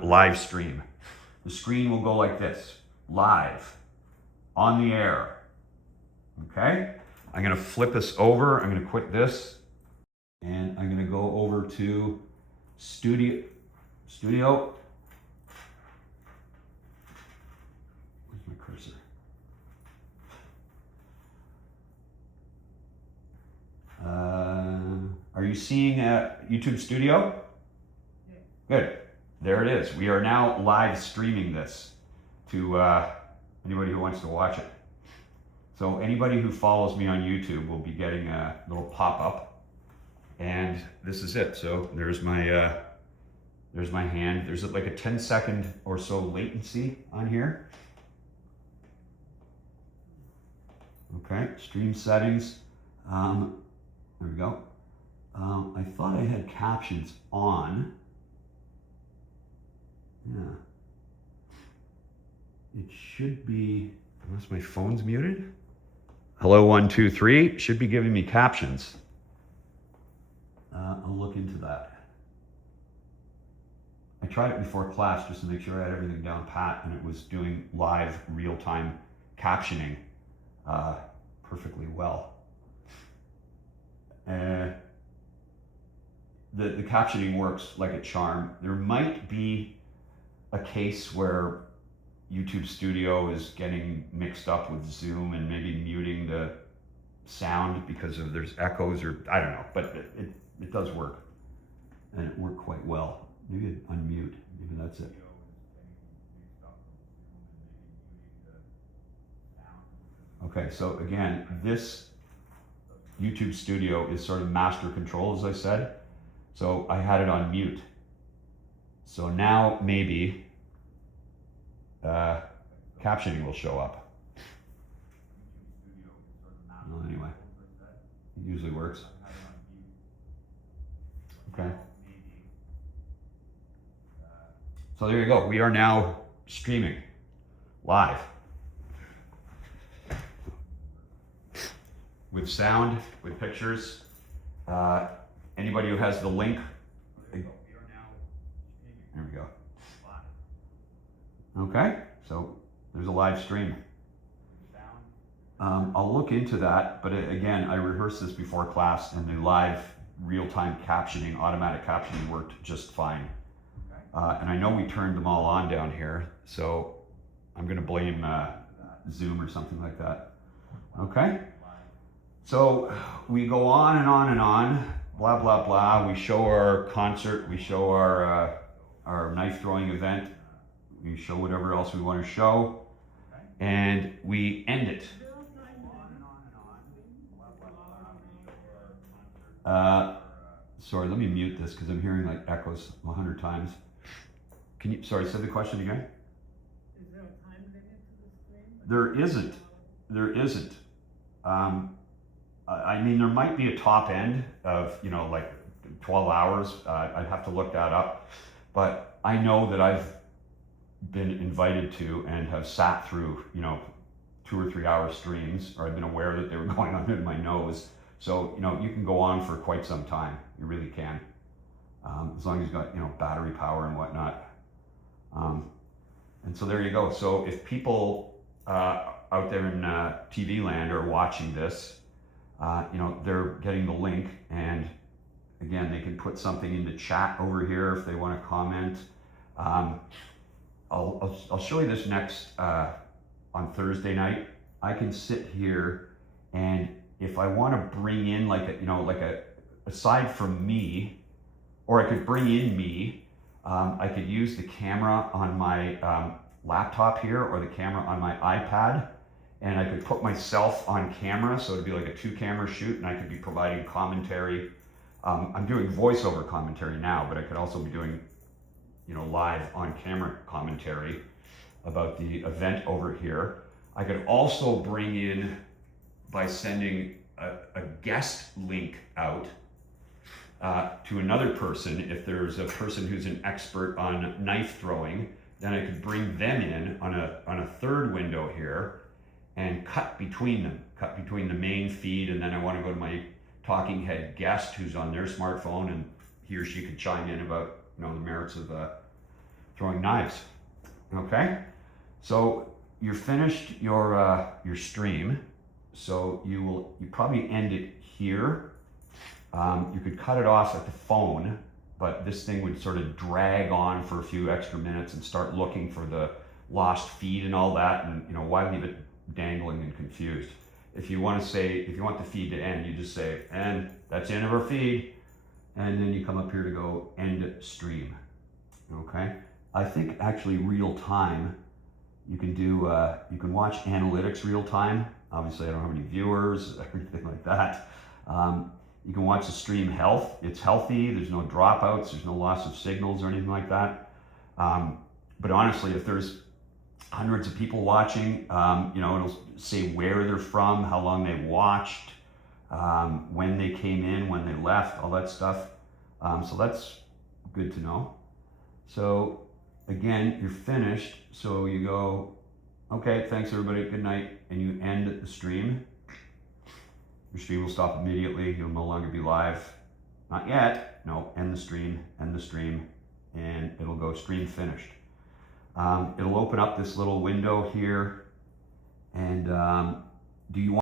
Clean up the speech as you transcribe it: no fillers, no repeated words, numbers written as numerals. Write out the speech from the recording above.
live stream. The screen will go like this, live, on the air, okay? I'm gonna flip us over, I'm gonna quit this, and I'm gonna go over to studio. Where's my cursor? Are you seeing YouTube Studio? Yeah. Good. There it is. We are now live streaming this to anybody who wants to watch it. So anybody who follows me on YouTube will be getting a little pop-up, and this is it. So there's my hand. There's like a 10-second or so latency on here. Okay, stream settings. There we go. I thought I had captions on. Yeah. It should be, unless my phone's muted. Hello, 1, 2, 3. Should be giving me captions. I'll look into that. I tried it before class just to make sure I had everything down pat, and it was doing live, real-time captioning perfectly well. The captioning works like a charm. There might be a case where YouTube Studio is getting mixed up with Zoom and maybe muting the sound because of there's echoes, or I don't know, but it does work, and it worked quite well. Maybe I'd unmute, maybe that's it. Okay, so again, this YouTube Studio is sort of master control, as I said. So I had it on mute. So now maybe captioning will show up. Well, anyway, it usually works. Okay. So there you go. We are now streaming live with sound, with pictures. Anybody who has the link. There we go. Okay, so there's a live stream. I'll look into that, but again, I rehearsed this before class, and the live real-time captioning, automatic captioning worked just fine. And I know we turned them all on down here, so I'm gonna blame Zoom or something like that. Okay, so we go on and on and on, blah, blah, blah. We show our concert, we show our knife throwing event, we show whatever else we want to show, and we end it. Sorry, let me mute this because I'm hearing like echoes 100 times. Can you, sorry, say the question again? Is there a time limit to the stream? There isn't. There isn't. I mean, there might be a top end of, you know, like 12 hours. I'd have to look that up. But I know that I've been invited to and have sat through, you know, 2 or 3 hour streams, or I've been aware that they were going on in my nose. So, you know, you can go on for quite some time. You really can. As long as you've got, you know, battery power and whatnot. And so there you go. So if people out there in TV land are watching this, you know, they're getting the link, and again, they can put something in the chat over here if they want to comment. I'll show you this next on Thursday night. I can sit here, and if I want to bring in like a, you know, like a, aside from me, or I could bring in me, I could use the camera on my laptop here, or the camera on my iPad, and I could put myself on camera, so it'd be like a 2-camera shoot, and I could be providing commentary. I'm doing voiceover commentary now, but I could also be doing, you know, live on camera commentary about the event over here. I could also bring in, by sending a guest link out to another person. If there's a person who's an expert on knife throwing, then I could bring them in on a third window here and cut between them, cut between the main feed, and then I want to go to my talking head guest who's on their smartphone, and he or she could chime in about, you know, the merits of throwing knives. Okay, so you're finished your stream. So you probably end it here. You could cut it off at the phone, but this thing would sort of drag on for a few extra minutes and start looking for the lost feed and all that. And you know, why leave it dangling and confused? If you want the feed to end, you just say, and that's the end of our feed. And then you come up here to go end stream. Okay. I think actually real time, you can do, you can watch analytics real time. Obviously I don't have any viewers or anything like that. You can watch the stream health. It's healthy. There's no dropouts. There's no loss of signals or anything like that. But honestly, if there's hundreds of people watching, you know, it'll say where they're from, how long they watched, when they came in, when they left, all that stuff. So that's good to know. So again, you're finished. So you go, okay, thanks everybody, good night, and you end the stream. Your stream will stop immediately. You'll no longer be live. Not yet. No, end the stream, and it'll go stream finished. It'll open up this little window here, and do you want